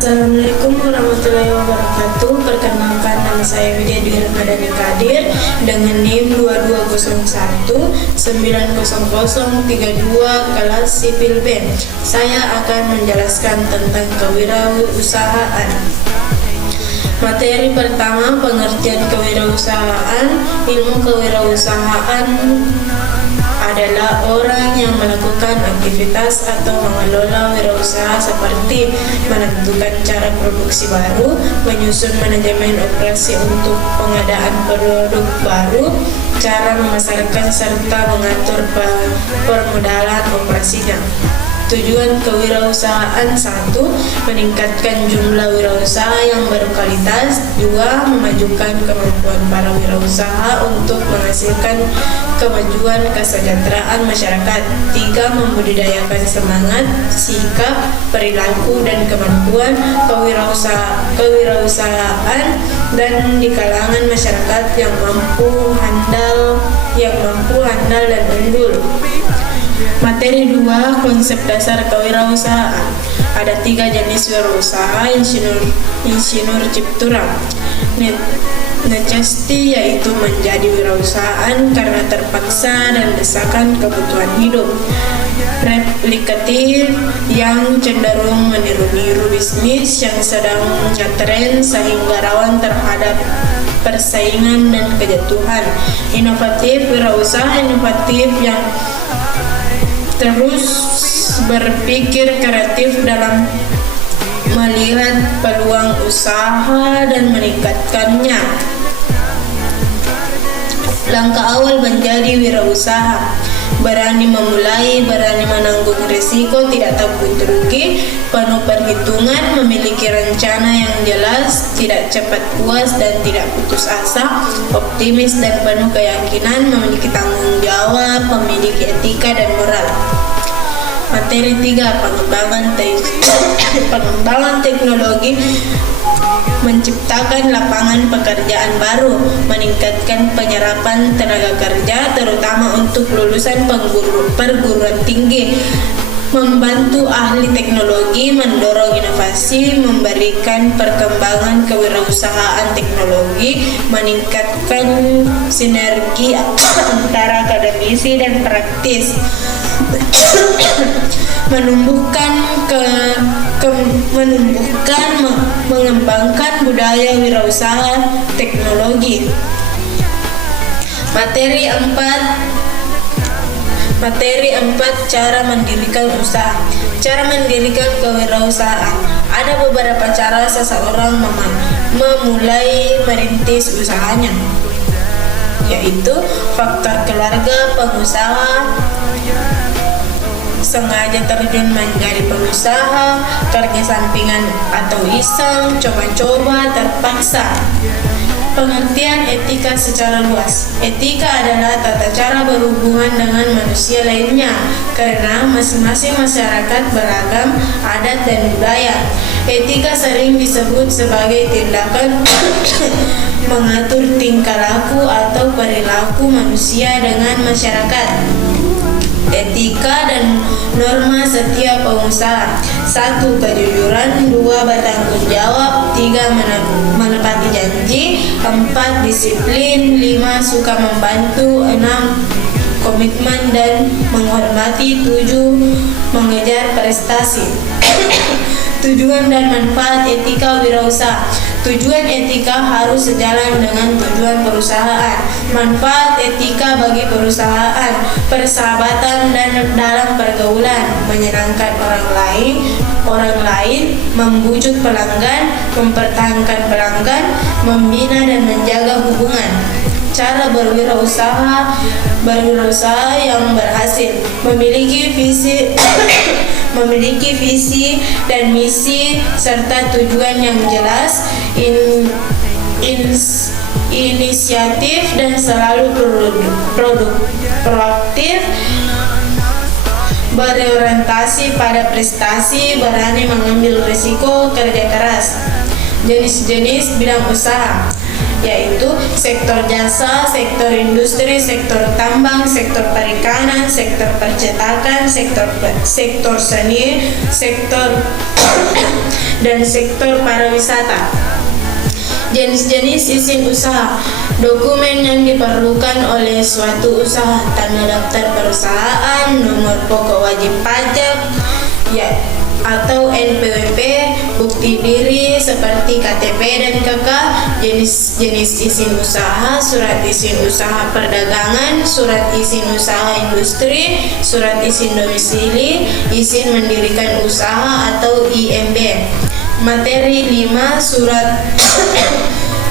Assalamualaikum warahmatullahi wabarakatuh. Perkenalkan, nama saya Widya Dwi Ramadhani Kadir dengan NIM 2201 90032 kelas Sipil B. Saya akan menjelaskan tentang kewirausahaan. Materi pertama, pengertian kewirausahaan. Ilmu kewirausahaan adalah orang yang melakukan aktivitas atau mengelola wirausaha seperti menentukan cara produksi baru, menyusun manajemen operasi untuk pengadaan produk baru, cara memasarkan serta mengatur permodalan operasinya. Tujuan kewirausahaan: 1. Meningkatkan jumlah wirausaha yang berkualitas. 2. Memajukan kemampuan para wirausaha untuk menghasilkan kemajuan kesejahteraan masyarakat. 3. Membudidayakan semangat, sikap, perilaku, dan kemampuan kewirausahaan dan di kalangan masyarakat yang mampu, handal dan unggul. Materi 2, konsep dasar kewirausahaan. Ada 3 jenis wirausaha: insinyur Ciptura, necessity, yaitu menjadi wirausahaan karena terpaksa dan desakan kebutuhan hidup; replikatif, yang cenderung meniru-niru bisnis yang sedang ngetren sehingga rawan terhadap persaingan dan kejatuhan; inovatif, wirausaha inovatif yang terus berpikir kreatif dalam melihat peluang usaha dan meningkatkannya. Langkah awal menjadi wirausaha: berani memulai, berani menanggung risiko, tidak takut rugi, penuh perhitungan, memiliki rencana yang jelas, tidak cepat puas dan tidak putus asa, optimis dan penuh keyakinan, memiliki tanggung jawab, memiliki etika dan moral. Materi 3, pengembangan teknologi, menciptakan lapangan pekerjaan baru, meningkatkan penyerapan tenaga kerja terutama untuk lulusan perguruan tinggi, membantu ahli teknologi, mendorong inovasi, memberikan perkembangan kewirausahaan teknologi, meningkatkan sinergi antara akademisi dan praktis, mengembangkan budaya wirausaha teknologi. Materi 4, cara mendirikan usaha. Cara mendirikan kewirausahaan. Ada beberapa cara seseorang memulai merintis usahanya, yaitu faktor keluarga, pengusaha, sengaja terjun menjadi pengusaha, kerja sampingan atau iseng, coba-coba, terpaksa. Pengertian etika secara luas. Etika adalah tata cara berhubungan dengan manusia lainnya, karena masing-masing masyarakat beragam adat dan budaya. Etika sering disebut sebagai tindakan mengatur tingkah laku atau perilaku manusia dengan masyarakat. Etika dan norma setiap pengusaha: 1. Kejujuran, 2. Bertanggung jawab, 3. Menepati janji, 4. Disiplin, 5. Suka membantu, 6. Komitmen dan menghormati, 7. Mengejar prestasi. Tujuan dan manfaat etika wirausaha. Tujuan etika harus sejalan dengan tujuan perusahaan. Manfaat etika bagi perusahaan: persahabatan dan dalam pergaulan, menyenangkan orang lain, membujuk pelanggan, mempertahankan pelanggan, membina dan menjaga hubungan. Cara berwirausaha yang berhasil: memiliki visi dan misi serta tujuan yang jelas, inisiatif dan selalu proaktif, berorientasi pada prestasi, berani mengambil risiko, kerja keras. Jenis-jenis bidang usaha: yaitu sektor jasa, sektor industri, sektor tambang, sektor perikanan, sektor percetakan, sektor seni, sektor dan sektor pariwisata. Jenis-jenis izin usaha. Dokumen yang diperlukan oleh suatu usaha: tanda daftar perusahaan, nomor pokok wajib pajak atau NPWP, bukti diri seperti KTP dan KK, jenis izin usaha, surat izin usaha perdagangan, surat izin usaha industri, surat izin domisili, izin mendirikan usaha atau IMB. Materi 5,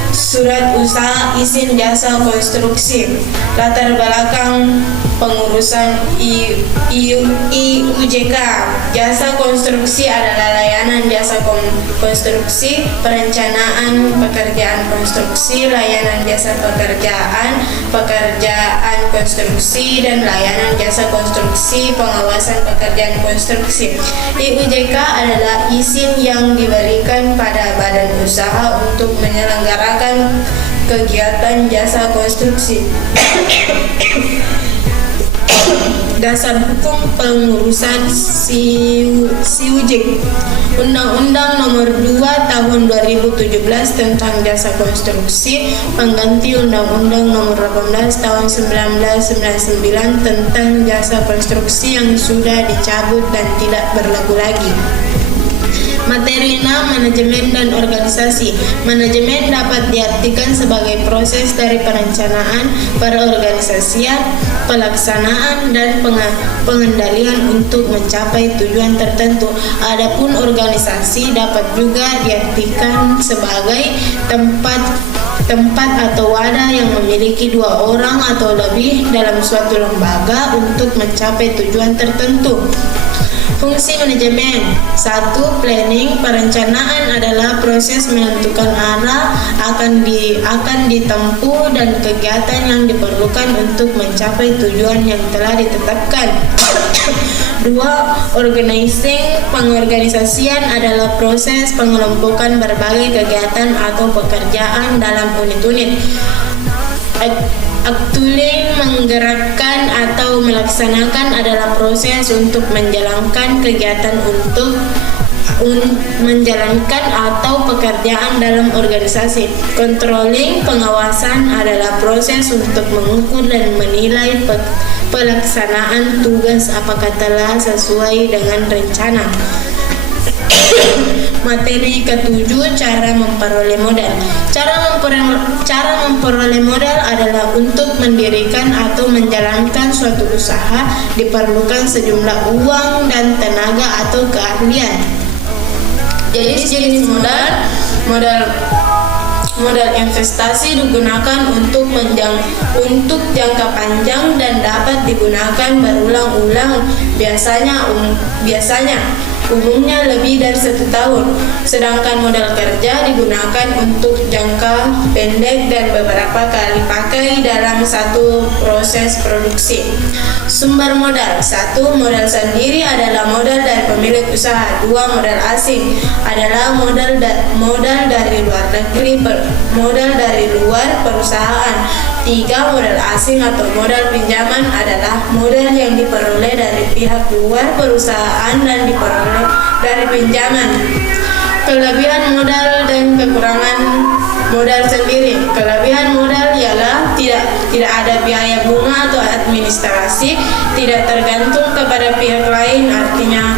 surat usaha izin jasa konstruksi. Latar belakang pengurusan IUJK. Jasa konstruksi adalah layanan jasa konstruksi, perencanaan pekerjaan konstruksi, layanan jasa pekerjaan konstruksi, dan layanan jasa konstruksi, pengawasan pekerjaan konstruksi. IUJK adalah izin yang diberikan pada badan usaha untuk menyelenggarakan kegiatan jasa konstruksi. Dasar hukum pengurusan SIUJ. Undang-Undang Nomor 2 Tahun 2017 tentang Jasa Konstruksi pengganti Undang-Undang Nomor 18 Tahun 1999 tentang Jasa Konstruksi yang sudah dicabut dan tidak berlaku lagi. Materi 6, manajemen dan organisasi. Manajemen dapat diartikan sebagai proses dari perencanaan, perorganisasian, pelaksanaan, dan pengendalian untuk mencapai tujuan tertentu. Adapun organisasi dapat juga diartikan sebagai tempat atau wadah yang memiliki 2 orang atau lebih dalam suatu lembaga untuk mencapai tujuan tertentu. Fungsi manajemen. 1. Planning. Perencanaan adalah proses menentukan arah akan ditempuh dan kegiatan yang diperlukan untuk mencapai tujuan yang telah ditetapkan. 2. Organizing. Pengorganisasian adalah proses pengelompokan berbagai kegiatan atau pekerjaan dalam unit-unit. Actually, menggerakkan atau melaksanakan adalah proses untuk menjalankan kegiatan menjalankan atau pekerjaan dalam organisasi. Controlling, pengawasan adalah proses untuk mengukur dan menilai pelaksanaan tugas apakah telah sesuai dengan rencana. Materi ke-7, cara memperoleh modal. Cara memperoleh modal adalah untuk mendirikan atau menjalankan suatu usaha diperlukan sejumlah uang dan tenaga atau keahlian. Jadi jenis modal investasi digunakan untuk jangka panjang dan dapat digunakan berulang-ulang, umumnya lebih dari 1 tahun. Sedangkan modal kerja digunakan untuk jangka pendek dan beberapa kali pakai dalam satu proses produksi. Sumber modal. 1. Modal sendiri adalah modal dari pemilik usaha. 2. Modal asing adalah modal dari luar negeri, modal dari luar perusahaan. 3. Modal asing atau modal pinjaman adalah modal yang diperoleh dari pihak luar perusahaan dan diperoleh dari pinjaman. Kelebihan modal dan kekurangan modal sendiri. Kelebihan modal ialah tidak ada biaya bunga atau administrasi, tidak tergantung kepada pihak lain, artinya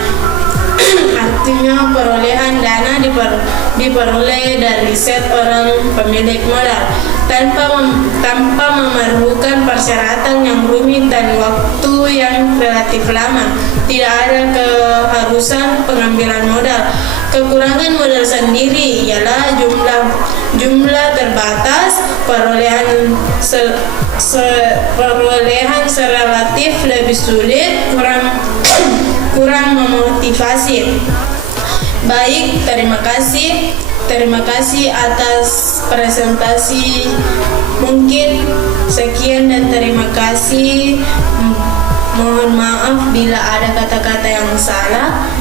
perolehan dana diperoleh dari set orang pemilik modal tanpa memerlukan persyaratan yang rumit dan waktu yang relatif lama. Tidak ada keharusan pengambilan modal. Kekurangan modal sendiri ialah jumlah terbatas, perolehan relatif lebih sulit, kurang memotivasi. Baik, terima kasih atas presentasi. Mungkin sekian dan terima kasih. Mohon maaf bila ada kata-kata yang salah.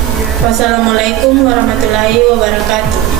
Wassalamualaikum warahmatullahi wabarakatuh.